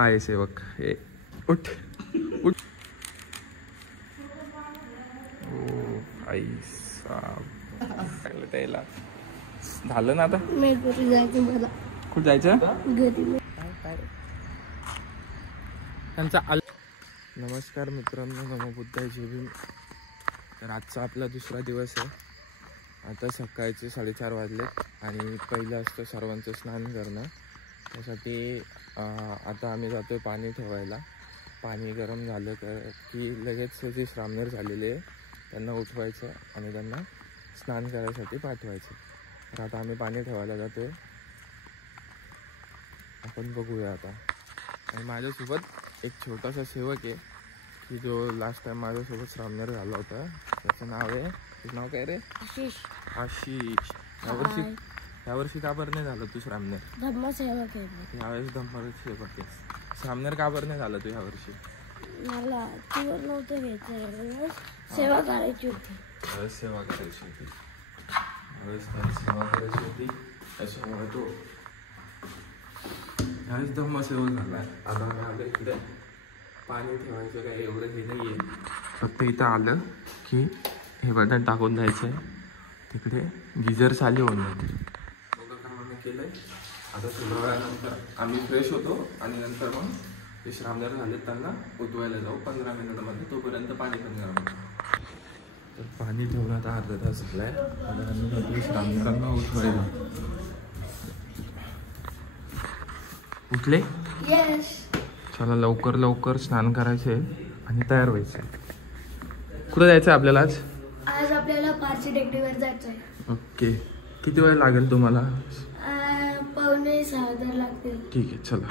पाय सेवक ए उठ उठ। ओ आई साहेब त्याला झालं ना आता। जायचं मला कुठं जायचं घरी त्यांचा नमस्कार मित्रांनो, नमो बुद्धाय जय भीम। तर आजचा आपला दुसरा दिवस आहे। आता सकाळचे 4:30 वाजले आणि पहिलं असतं सर्वांचं स्नान करणं। त्यासाठी आता आम्ही जातोय पाणी ठेवायला। पाणी गरम झालं की लगेच जे श्रामनेर झालेले त्यांना उठवायचं आणि त्यांना स्नान करायसाठी पाठवायचं। तर आता आम्ही पाणी ठेवायला जातोय, आपण बघूया आता। आणि माझ्यासोबत एक छोटासा सेवक आहे की जो लास्ट टाइम माझ्यासोबत श्रामनेर झाला होता। त्याचं नाव आहे, तुझं नाव काय रे? आशिष। आशिष, यावर्षी का बरं नाही झालं तू श्रामनेर? धम्मसेवक आहे यावेळेस धम्मसेवक आहे। श्रामनेर का बरं नाही झालं तू यावर्षी? मला तीवर नव्हतं घ्यायचं, सेवा करायची होती। सेवा करायची होती, सेवा करायची होती त्याच्यामुळे तो यावेळेस धम्मसेवक झाला। आता आम्ही आलं इकडे पाणी ठेवायचं काय एवढं हे नाही आहे, फक्त इथं आलं की हे बटन टाकून द्यायचं आहे, तिकडे गिझर चालू होऊन जाते। एवढं काम आम्ही केलं आहे। आता थोड्या वेळानंतर आम्ही फ्रेश होतो आणि नंतर मग ते श्रामनेर झाले त्यांना उठवायला जाऊ 15 मिनिटामध्ये। तोपर्यंत पाणी पण गरम होतं। तर पाणी ठेवून आता अर्धा तास झाला आहे। आता आम्ही जातो श्रामनेरांना उठवायला। उठले? यस। चला लवकर लवकर स्नान करायचे आणि तयार व्हायचे। कुठे जायचं आपल्याला आज? आज आपल्याला पारशी टेकडीवर जायचं आहे। ओके, किती वेळ लागेल तुम्हाला? 5:45 लागतील। ठीक आहे, चला।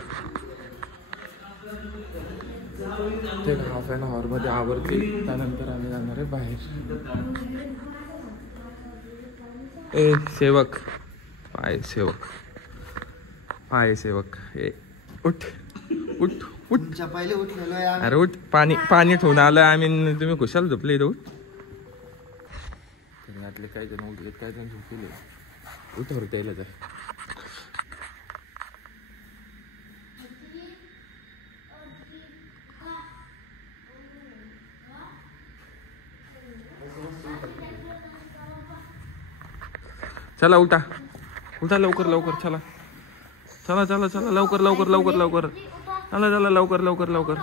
ते हाफ एन आवर मध्ये आवरतील, त्यानंतर आम्ही जाणार आहे बाहेर। ए सेवक, पाय सेवक, पाय सेवक ए उठ उठ उठ। पहिले उठलेलो आहे। अरे उठ, पाणी ठेवून आलं आम्ही, तुम्ही खुशाल झोपले इथं। उठ। यातले काही जण उठलेत, काही जण झोपले। उठावर द्यायला जा। चला उठा उठा लवकर लवकर, चला चला चला चला लवकर लवकर लवकर लवकर, चला चला लवकर लवकर लवकर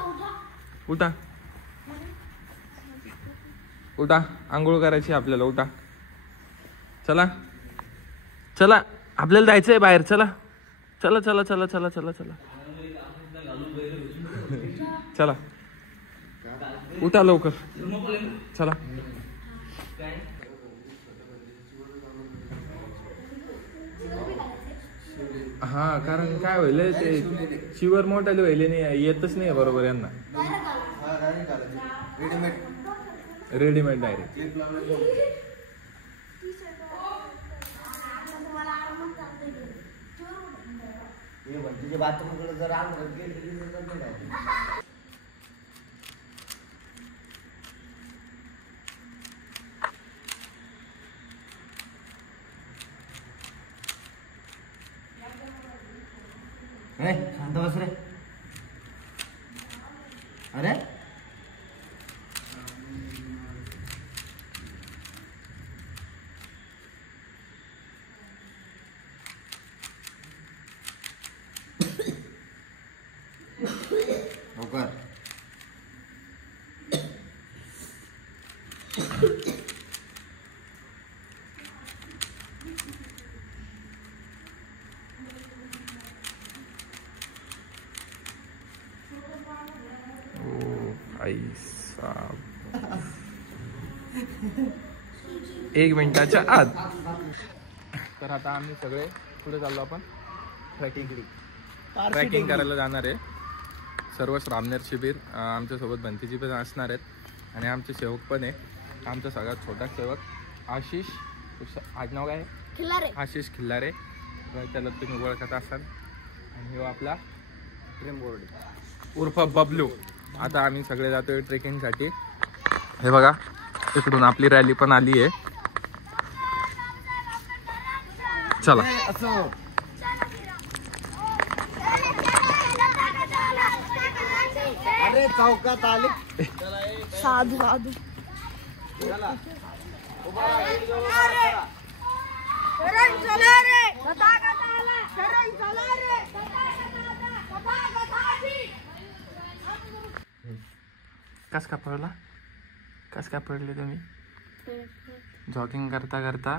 उठा उठा। आंघोळ करायची आपल्याला, उठा चला चला, आपल्याला जायचंय बाहेर। चला चला चला चला चला चला चला चला उठा लवकर, चला। हा, कारण काय व्हायलंय ते शिवर मोठाले व्हायले नाही, येतच नाही बरोबर यांना। Readymade direct. शांत बस रे। अरे लवकर। आई साहेब 1 मिनिटाच्या आत। तर आता आम्ही सगळे पुढे चाललो, आपण ट्रॅकिंग करायला जाणार आहे। सर्व श्रामनेर शिबिर आमच्यासोबत भंतीजी पण असणार आहेत आणि आमचे सेवक पण आहे। आमचा सगळ्यात छोटा सेवक आशिष, आडनाव काय आहे? खिल्लारे। आशिष खिल्लारे, त्याला तुम्ही ओळखत असाल। आणि हो आपला प्रेमबोर्डे उर्फ बबलू। आता आम्ही सगळे जातोय ट्रेकिंगसाठी। हे बघा इकडून आपली रॅली पण आली आहे। चला चौकात आले. साधू साधू कस का पडला? कस काय पडले तुम्ही? जॉगिंग करता करता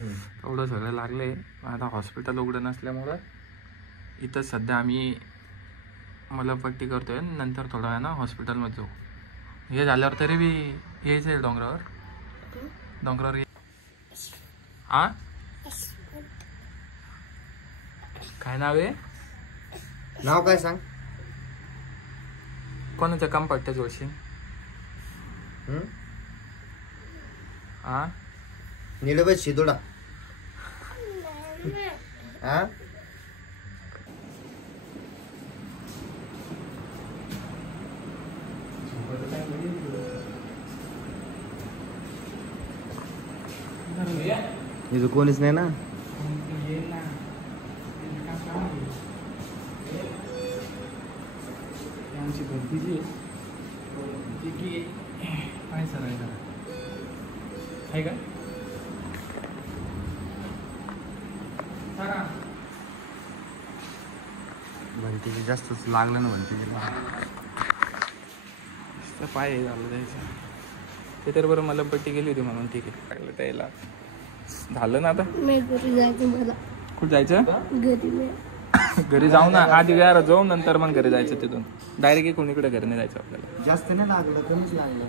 एवढं सगळं लागले. आता हॉस्पिटल उघडं नसल्यामुळं इथं सध्या आम्ही मलमपट्टी करतोय. नंतर थोडा वेळा ना हॉस्पिटलमध्ये जाऊ. हे झाल्यावर तरी बी यायचं आहे डोंगरावर हा. काय नाव आहे? नाव काय सांग? कोणाच्या काम पट्ट्या जोडशील? हा निलबत शिदोडा. हा इथं कोणीच नाही ना. आमची भरतीची काय सर आहे का? भरतीची जास्तच लागलं ना. भरतीला पाय झालं जायचं ते तर बरं. मलमपट्टी गेली होती म्हणून ठीक आहे. लागलं त्याला झालं ना. आता मी घरी जायचं. मला कुठं जायचं? घरी घरी जाऊ ना. आधी गार जाऊ नंतर मग घरी जायचं. तिथून डायरेक्ट कोणीकडे घरी नाही जायचं आपल्याला. जास्त नाही लागलं, कमीच लागलं.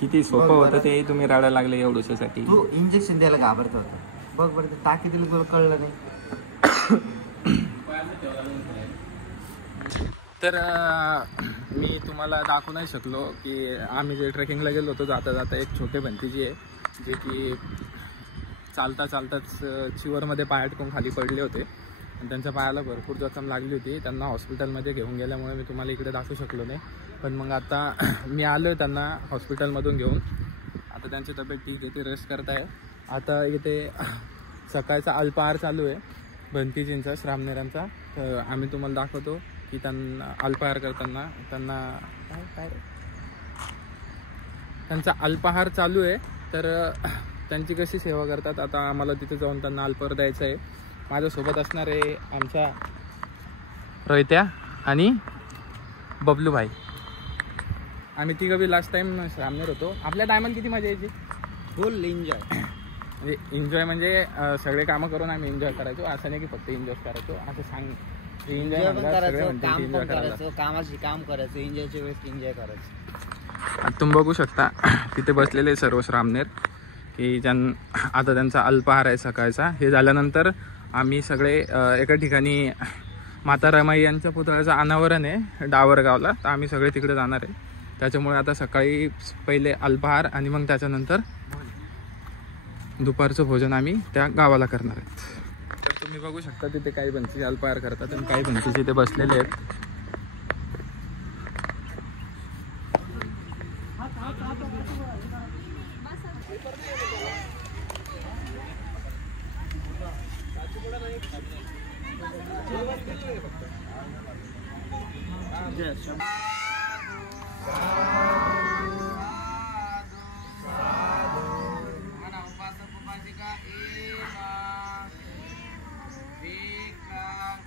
किती सोपं होतं ते. तुम्ही रडायला लागले एवढ्यासाठी. तू इंजेक्शन द्यायला घाबरत होता. बघ बरं ते टाकी दिली तुला कळलं नाही. तर मी तुम्हाला दाखवू नाही शकलो की आम्ही जे ट्रेकिंगला गेलो होतो. जाता जाता एक छोटे भंतीजी आहे जे की चालता चालताच चिवरमध्ये पाय अटकून खाली पडले होते आणि त्यांच्या पायाला भरपूर जखम लागली होती. त्यांना हॉस्पिटलमध्ये घेऊन गेल्यामुळे मी तुम्हाला इकडे दाखवू शकलो नाही. पण मग आता मी आलो आहे त्यांना हॉस्पिटलमधून घेऊन. आता त्यांची तब्येत ठीक आहे, ते रेस्ट करत आहे. आता इथे सकाळचा अल्पाहार चालू आहे भंतीजींचा, श्रामनेरांचा. तर आम्ही तुम्हाला दाखवतो की त्यांना अल्पाहार करताना त्यांचा अल्पाहार चालू आहे. तर त्यांची कशी सेवा करतात आता आम्हाला तिथे जाऊन त्यांना अल्पाहार द्यायचा आहे. माझ्यासोबत असणार आहे आमच्या रोहित्या आणि बबलूभाई. आम्ही तिघं बी लास्ट टाईम श्रामनेर होतो. आपल्या टायमाला किती मजा यायची? फुल एन्जॉय. म्हणजे एन्जॉय म्हणजे सगळे कामं करून आम्ही एन्जॉय करायचो. असं नाही की फक्त एन्जॉय करायचो. असं सांग एन्जॉय करायचं, कामाची काम करायचं, एन्जॉयच्या वेळेस एन्जॉय करायचं. तुम्ही बघू शकता तिथे बसलेले सर्व श्रामनेर की आता त्यांचा अल्पाहार आहे सकाळचा. हे झाल्यानंतर आम्ही सगळे एका ठिकाणी माता रमाई यांच्या पुतळ्याचं अनावरण आहे डावरगावला. तर आम्ही सगळे तिकडे जाणार आहे. त्याच्यामुळे आता सकाळी पहिले अल्पाहार आणि मग त्याच्यानंतर दुपारचं भोजन आम्ही त्या गावाला करणार आहेत. तर तुम्ही बघू शकता तिथे काही भंती अल्पाहार करतात आणि काही भंतीचे इथे बसलेले आहेत.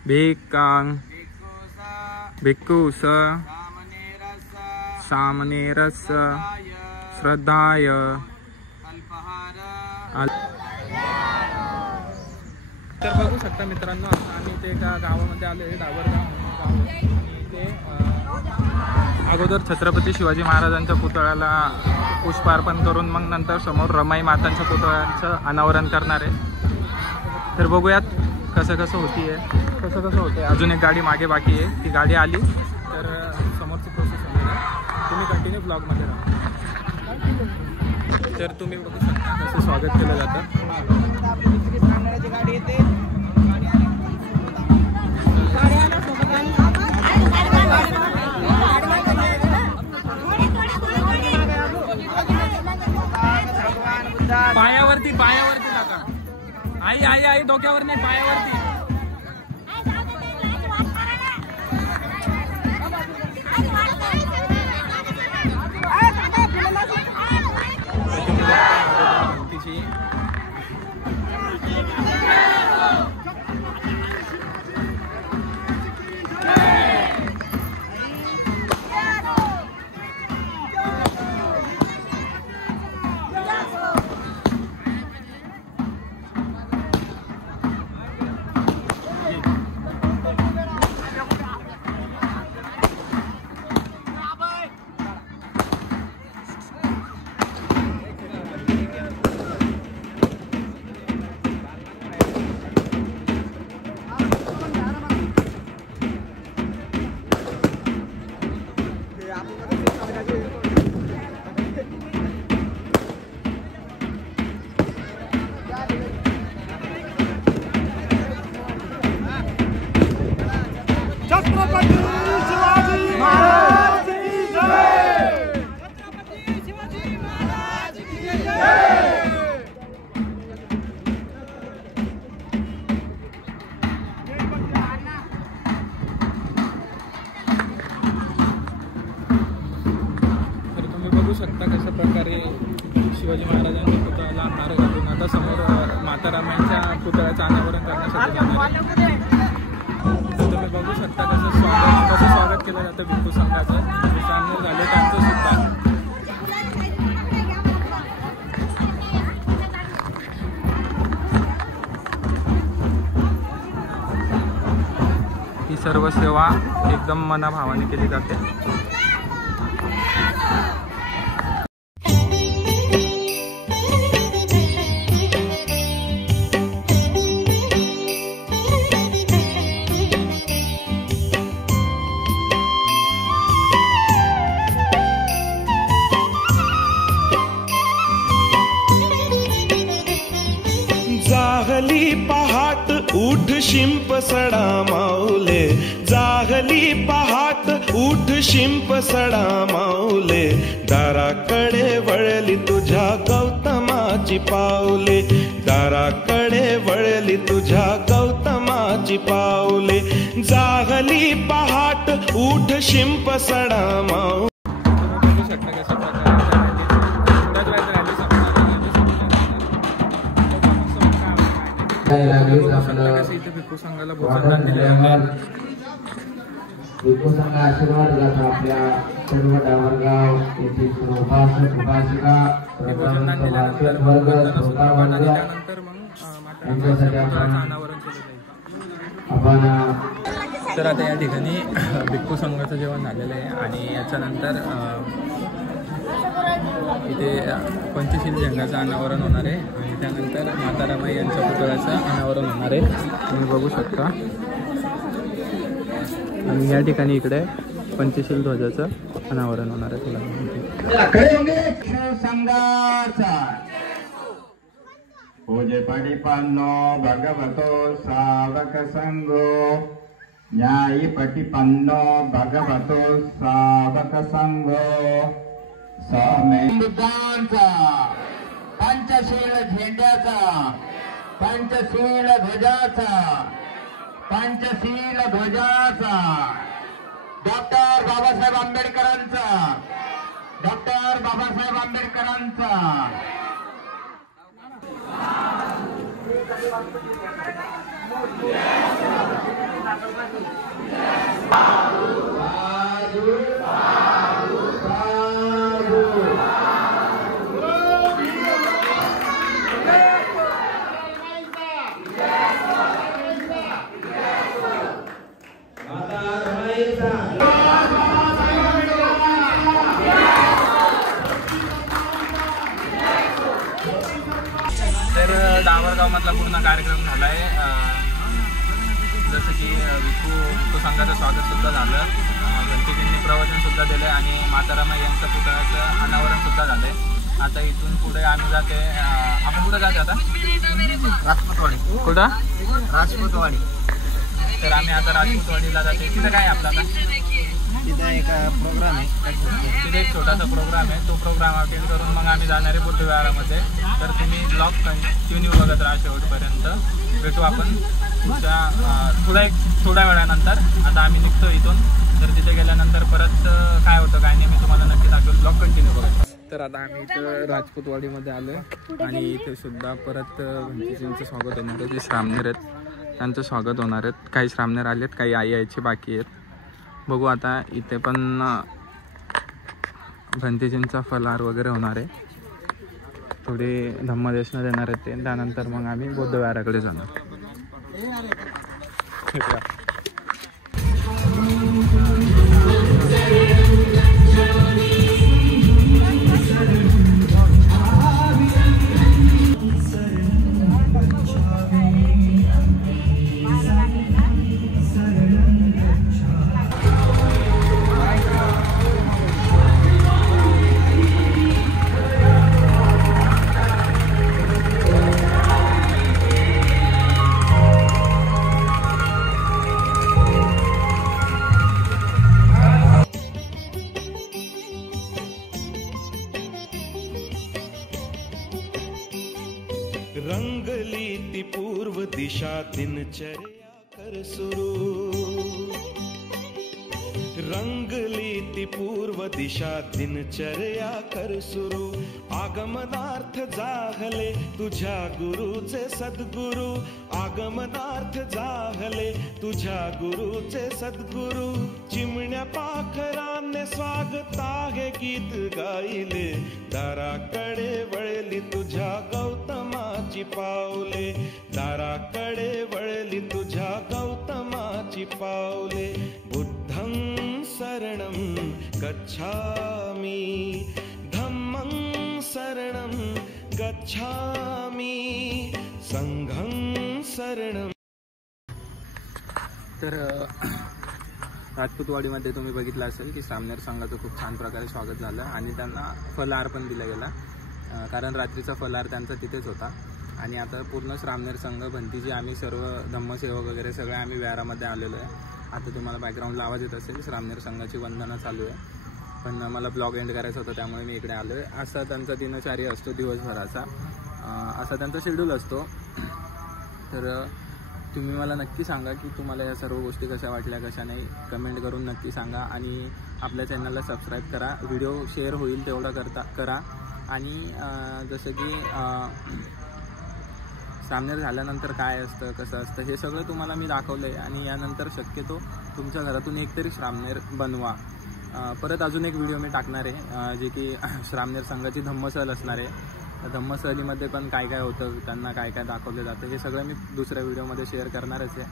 भिक्कांग भिक्खुस सामनेरस श्रद्धाय. तर बघू शकता मित्रांनो आता आम्ही ते एका गावामध्ये आलो आहे डावरगाव म्हणून गाव. आणि ते अगोदर छत्रपती शिवाजी महाराजांच्या पुतळ्याला पुष्पार्पण करून मग नंतर समोर रमाई मातांच्या पुतळ्यांचं अनावरण करणार आहे. तर बघूयात कसं होते. अजून एक गाडी मागे बाकी आहे. ती गाडी आली तर समोरची प्रोसेस होणार आहे. तुम्ही कंटिन्यू ब्लॉगमध्ये राहा. तर तुम्ही बघू शकता कसं स्वागत केलं जातं. गाडी येते. पायावरती टाका. आई डोक्यावर नाही, पायावरती. छत्रपती शिवाजी महाराज की जय. छत्रपती शिवाजी महाराज की जय. तर तुम्ही बघू शकता कशा प्रकारे शिवाजी महाराजांच्या पुतळ्याला हार घालून आता समोर माता रामांच्या पुतळ्याचं अनावरण करण्यासाठी जाणार आहे. तर तुम्ही बघू शकता कसं स्वागत केलं जातं भिक्खू संघाचं. सामने झाले त्यांचं सुद्धा. ही सर्व सेवा एकदम मनाभावाने केली जाते. जागली पहाट उठ शिंप सडा माऊले. जागली पहाट उठ शिंप सडा माऊले. दाराकडे वळली तुझ्या गौतमाची पावले. दाराकडे वळली तुझ्या गौतमाची पावले. जागली पहाट उठ शिंप सडा माऊले. बघू शकता कशा प्रकारे भिक्खू संघाला भोजन दिले आहे. भिक्खू संघ आशीर्वाद देतात आपल्या सर्व डावरगाव येथील उपासक उपासिका वर्ग श्रोता वर्ग यांच्यासाठी आपण तर आता या ठिकाणी भिक्खू संघाचं जेवण झालेलं आहे आणि याच्यानंतर इथे पंचशील झेंडाचं अनावरण होणार आहे आणि त्यानंतर माता रमाई यांच्या पुतळ्याचं अनावरण होणार आहे. तुम्ही बघू शकता. आणि या ठिकाणी इकडे पंचशील ध्वजाचं अनावरण होणार आहे. संघाचा पूजे पटिपन्नो भगवतो सावक संगो. न्यायी पटिपन्नो भगवतो सावक संगो. बुद्धांचा पंचशील झेंड्याचा पंचशील ध्वजाचा पंचशील ध्वजाचा डॉक्टर बाबासाहेब आंबेडकरांचा डॉक्टर बाबासाहेब आंबेडकरांचा तर डावरगाव मधला पूर्ण कार्यक्रम झाला आहे. जसं की भिक्खू संघाचं स्वागत सुद्धा झालं. गणपतींनी प्रवचन सुद्धा दिलं आणि माता रमाई यांचं पुतळ्याचं अनावरण सुद्धा झालंय. आता इथून पुढे आम्ही जाते. आपण कुठं जाते आता? राजपूतवाडी. कुठं? राजपूतवाडी. तर आम्ही आता राजपूतवाडीला जाते. तिथं काय आहे आपला आता? तिथं एक प्रोग्राम आहे. तिथे एक छोटासा प्रोग्राम आहे. तो प्रोग्राम अटेंड करून मग आम्ही जाणार आहे बुद्धविहारामध्ये. तर तुम्ही ब्लॉग कंटिन्यू बघत राहा शेवटपर्यंत. भेटू आपण पुढच्या थोड्या वेळानंतर. आता आम्ही निघतो इथून. तर तिथे गेल्यानंतर परत काय होतं काय नाही मी तुम्हाला नक्की दाखवेल. ब्लॉग कंटिन्यू बघा. तर आता आम्ही इथं राजपूतवाडीमध्ये आलो आहे आणि इथे सुद्धा परत गणपतींचं स्वागत होणार आहे. जे श्रामणेर आहेत त्यांचं स्वागत होणार आहेत. काही श्रामणेर आले आहेत, काही आई यायची बाकी आहेत. बघू आता इथे पण गणपतींचा फलार वगैरे होणार आहे. थोडी धम्मदेशनं देणार आहेत ते. त्यानंतर मग आम्ही बुद्धविहाराकडे जाणार. दिनचर्या कर सुरू, रंगली ती पूर्व दिशा दिनचर्या कर सुरू, आगमनार्थ जाहले तुझ्या गुरुचे सद्गुरू, आगमनार्थ जाहले तुझ्या गुरुचे सद्गुरू, चिमण्या पाखरांनी स्वागता हे गीत गायले, दाराकडे वळली तुझ्या गौतमाची पावले, दाराकडे वळली तुझ्या गौतमाची पावले, बुद्धं शरणं गच्छामि, धम्मं शरणं गच्छामि, संघं शरणं. तर राजपूतवाडीमध्ये तुम्ही बघितलं असेल की सामनेर संघाचं खूप छान प्रकारे स्वागत झालं आणि त्यांना फलाहार पण दिला गेला, कारण रात्रीचा फलाहार त्यांचा तिथेच होता. आणि आता पूर्ण श्रामनेर संघ भंतीजी आम्ही सर्व धम्मसेवक वगैरे सगळे आम्ही विहारामध्ये आलेलो आहे. आता तुम्हाला बॅकग्राऊंडला आवाज येत असेल, श्रामनेर संघाची वंदना चालू आहे, पण मला ब्लॉग एंड करायचा होता त्यामुळे मी इकडे आलो आहे. असा त्यांचा दिनचर्या असतो दिवसभराचा, असा त्यांचा शेड्यूल असतो. तर तुम्ही मला नक्की सांगा की तुम्हाला या सर्व गोष्टी कशा वाटल्या कशा नाही, कमेंट करून नक्की सांगा. आणि आपल्या चॅनलला सबस्क्राईब करा, व्हिडिओ शेअर होईल तेवढा करा. आणि जसं की सामनेर झाल्यानंतर काय असतं कसं असतं हे सगळं तुम्हाला मी दाखवलं आहे. आणि यानंतर शक्यतो तुमच्या घरातून एकतरी श्रामनेर बनवा. परत अजून एक व्हिडिओ मी टाकणार आहे जे की श्रामनेर संघाची धम्मसहल असणार आहे. धम्मसहलीमध्ये पण काय काय होतं, त्यांना काय काय दाखवलं जातं, हे सगळं मी दुसऱ्या व्हिडिओमध्ये शेअर करणारच आहे.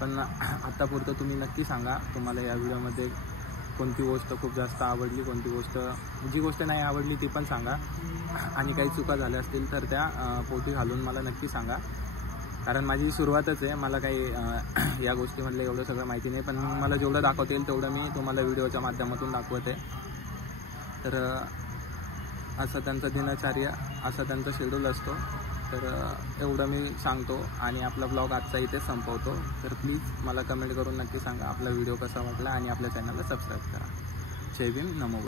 पण आत्तापुरतं तुम्ही नक्की सांगा तुम्हाला या व्हिडिओमध्ये कोणती गोष्ट खूप जास्त आवडली, कोणती गोष्ट जी गोष्ट नाही आवडली ती पण सांगा. आणि काही चुका झाल्या असतील तर त्या पोटी घालून मला नक्की सांगा, कारण माझी सुरुवातच आहे. मला काही या गोष्टीमधलं एवढं सगळं माहिती नाही, पण मला जेवढं दाखवता येईल तेवढं मी तुम्हाला व्हिडिओच्या माध्यमातून दाखवत आहे. तर असं त्यांचं दिनचर्या, असा त्यांचा शेड्यूल असतो. तर एवढं मी सांगतो आणि आपला ब्लॉग आजचा इथे संपवतो. तर प्लीज मला कमेंट करून नक्की सांगा आपला व्हिडिओ कसा वाटला आणि आपल्या चॅनलला सबस्क्राईब करा. जय भीम, नमो.